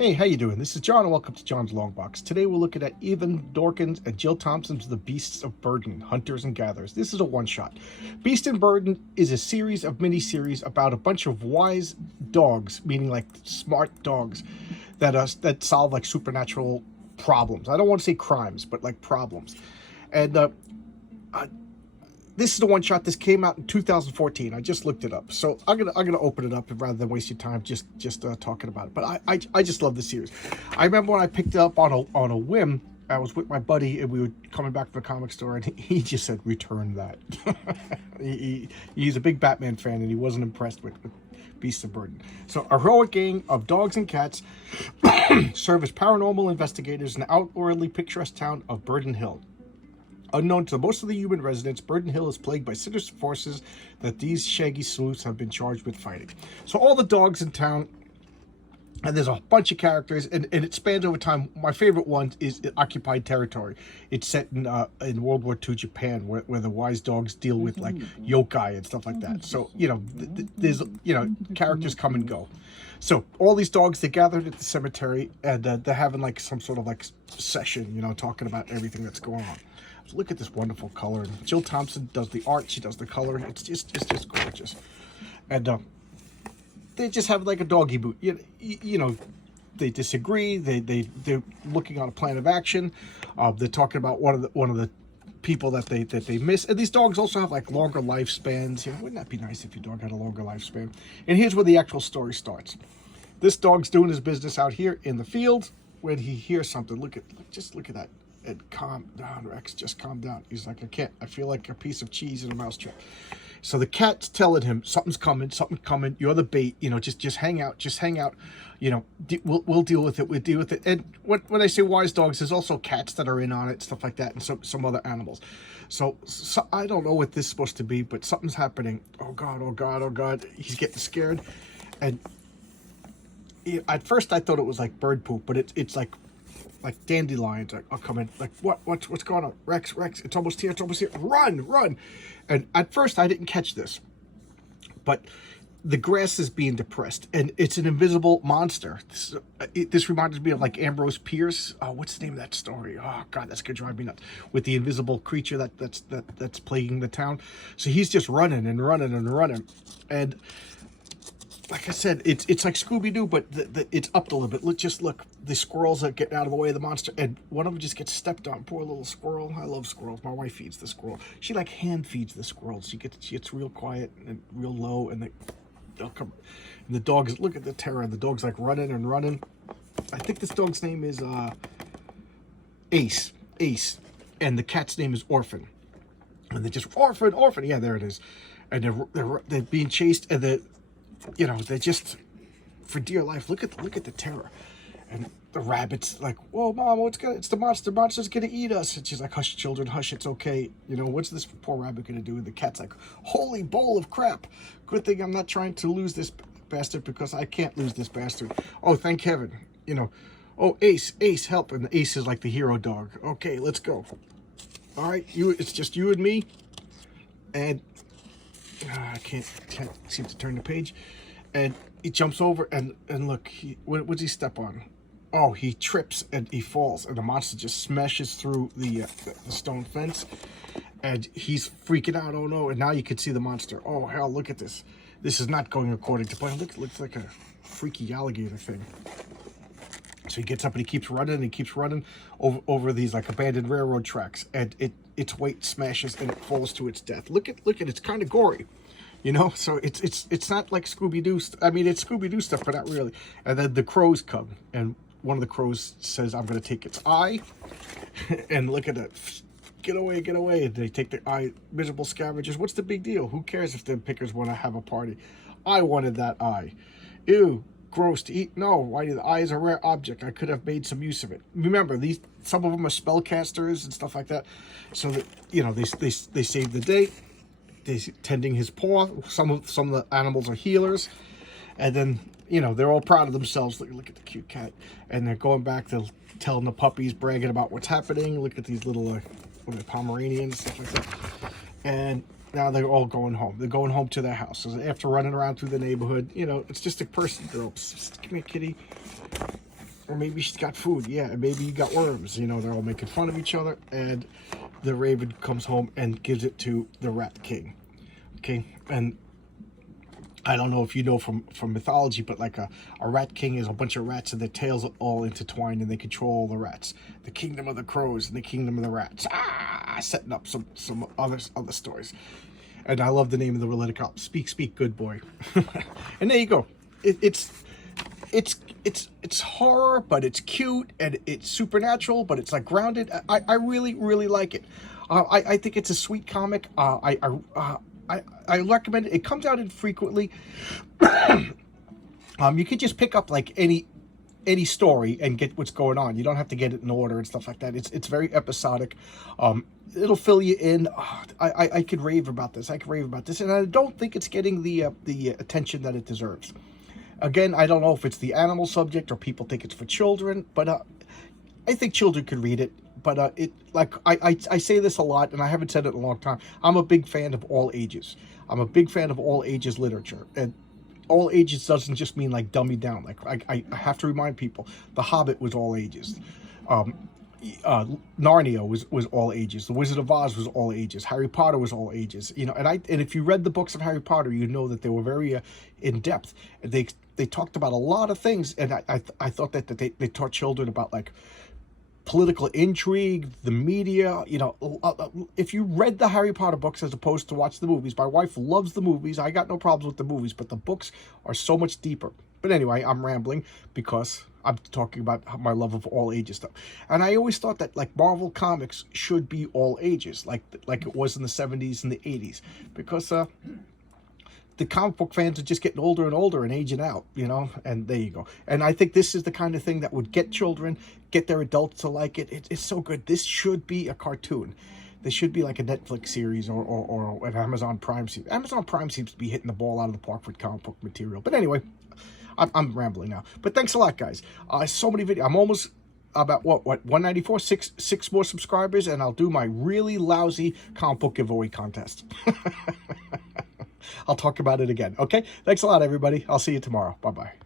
Hey, how you doing? This is John and welcome to John's Long Box. Today we're looking at Evan Dorkins and Jill Thompson's The Beasts of Burden, Hunters and Gatherers. This is a one-shot. Beast and Burden is a series of mini-series about a bunch of wise dogs, meaning like smart dogs, that solve like supernatural problems. I don't want to say crimes, but like problems. And this is the one shot. This came out in 2014. I just looked it up, so I'm gonna open it up rather than waste your time just talking about it. But I just love the series. I remember when I picked it up on a whim. I was with my buddy and we were coming back from the comic store, and he just said, "Return that." He's a big Batman fan, and he wasn't impressed with Beasts of Burden. So, a heroic gang of dogs and cats serve as paranormal investigators in the outwardly picturesque town of Burden Hill. Unknown to most of the human residents, Burden Hill is plagued by sinister forces that these shaggy sleuths have been charged with fighting. So all the dogs in town, and there's a bunch of characters, and it spans over time. My favorite one is Occupied Territory. It's set in World War II Japan, where the wise dogs deal with like yokai and stuff like that. So, there's, characters come and go. So all these dogs, they gathered at the cemetery, and they're having like some sort of like session, talking about everything that's going on. Look at this wonderful color. And Jill Thompson does the art. She does the coloring. It's just gorgeous. And they just have like a doggy boot. They disagree. They're looking on a plan of action. They're talking about one of the people that they miss. And these dogs also have like longer lifespans. Wouldn't that be nice if your dog had a longer lifespan? And here's where the actual story starts. This dog's doing his business out here in the field when he hears something. Look at that. And calm down, Rex, just calm down. He's like, I feel like a piece of cheese in a mousetrap. So the cat's telling him, something's coming, you're the bait, just hang out, we'll deal with it, And when I say wise dogs, there's also cats that are in on it, stuff like that, and some other animals. So I don't know what this is supposed to be, but something's happening. Oh God, he's getting scared. And at first I thought it was like bird poop, but it's like dandelions are coming. Like, what's going on? Rex, it's almost here, run. And at first I didn't catch this, but the grass is being depressed, and it's an invisible monster. This reminds me of like Ambrose Pierce. What's the name of that story? Oh God, that's gonna drive me nuts. With the invisible creature that's plaguing the town. So he's just running, and like I said, it's like Scooby-Doo, but it's upped a little bit. Look, the squirrels are getting out of the way of the monster, and one of them just gets stepped on. Poor little squirrel. I love squirrels. My wife feeds the squirrel. She like hand feeds the squirrels. She gets real quiet and real low, and they'll come. And the dogs, look at the terror. The dog's like running. I think this dog's name is Ace, and the cat's name is Orphan. And they're just orphan. Yeah, there it is. And they're being chased, and they're just for dear life. Look at the terror. And the rabbit's like, "Whoa, Mom, it's the monster. Monster's gonna eat us." And she's like, "Hush, children, hush, it's okay. What's this poor rabbit gonna do?" And the cat's like, "Holy bowl of crap. Good thing I'm not trying to lose this bastard, because I can't lose this bastard. Oh, thank heaven. Oh, Ace, help." And the Ace is like the hero dog. "Okay, let's go. All right, it's just you and me." And I can't seem to turn the page. And he jumps over, and look, what does he step on? Oh, he trips and he falls, and the monster just smashes through the stone fence, and he's freaking out. Oh no! And now you can see the monster. Oh hell! Look at this. This is not going according to plan. Look, it looks like a freaky alligator thing. So he gets up and he keeps running over these like abandoned railroad tracks, and its weight smashes and it falls to its death. Look at it's kind of gory. So it's not like Scooby-Doo. I mean, it's Scooby-Doo stuff, but not really. And then the crows come, and one of the crows says, "I'm going to take its eye." And look at it. Get away. And they take the eye. Miserable scavengers. What's the big deal? Who cares if the pickers want to have a party? I wanted that eye. Ew. Gross to eat. No, why? The eye is a rare object. I could have made some use of it. Remember, some of them are spellcasters and stuff like that. So that they save the day. They're tending his paw. Some of the animals are healers, and then they're all proud of themselves. Look at the cute cat, and they're going back to telling the puppies, bragging about what's happening. Look at these little Pomeranians, stuff like that. And now they're all going home. They're going home to their house. So after running around through the neighborhood, it's just a person girl. Psst, come here, kitty. Or maybe she's got food, yeah, and maybe you got worms. You know, they're all making fun of each other, and the raven comes home and gives it to the Rat King. Okay, and I don't know if you know from mythology, but like a Rat King is a bunch of rats and their tails are all intertwined and they control all the rats. The kingdom of the crows and the kingdom of the rats. Setting up some other stories. And I love the name of the religious cop. Speak, good boy. And there you go. It's horror, but it's cute, and it's supernatural, but it's like grounded. I really, really like it. I think it's a sweet comic. I recommend it. It comes out infrequently. You could just pick up like any story and get what's going on. You don't have to get it in order and stuff like that. It's very episodic. It'll fill you in. I could rave about this. And I don't think it's getting the attention that it deserves. Again, I don't know if it's the animal subject or people think it's for children, but I think children could read it. But I say this a lot, and I haven't said it in a long time. I'm a big fan of all ages. I'm a big fan of all ages literature, and all ages doesn't just mean like dummy down. Like I have to remind people, The Hobbit was all ages. Narnia was all ages. The Wizard of Oz was all ages. Harry Potter was all ages. You know, and if you read the books of Harry Potter, you know that they were very in depth. They talked about a lot of things, and I thought that they taught children about like political intrigue, the media. You know, if you read the Harry Potter books as opposed to watch the movies, my wife loves the movies. I got no problems with the movies, but the books are so much deeper. But anyway, I'm rambling because I'm talking about my love of all ages stuff. And I always thought that like Marvel Comics should be all ages, like it was in the 70s and the 80s, because the comic book fans are just getting older and older and aging out, you know, and there you go. And I think this is the kind of thing that would get children, get their adults to like it. It's so good. This should be a cartoon. This should be like a Netflix series or an Amazon Prime series. Amazon Prime seems to be hitting the ball out of the park with comic book material. But anyway, I'm rambling now. But thanks a lot, guys. So many videos. I'm almost about what 194, six more subscribers, and I'll do my really lousy comic book giveaway contest. I'll talk about it again. Okay, thanks a lot, everybody. I'll see you tomorrow. Bye-bye.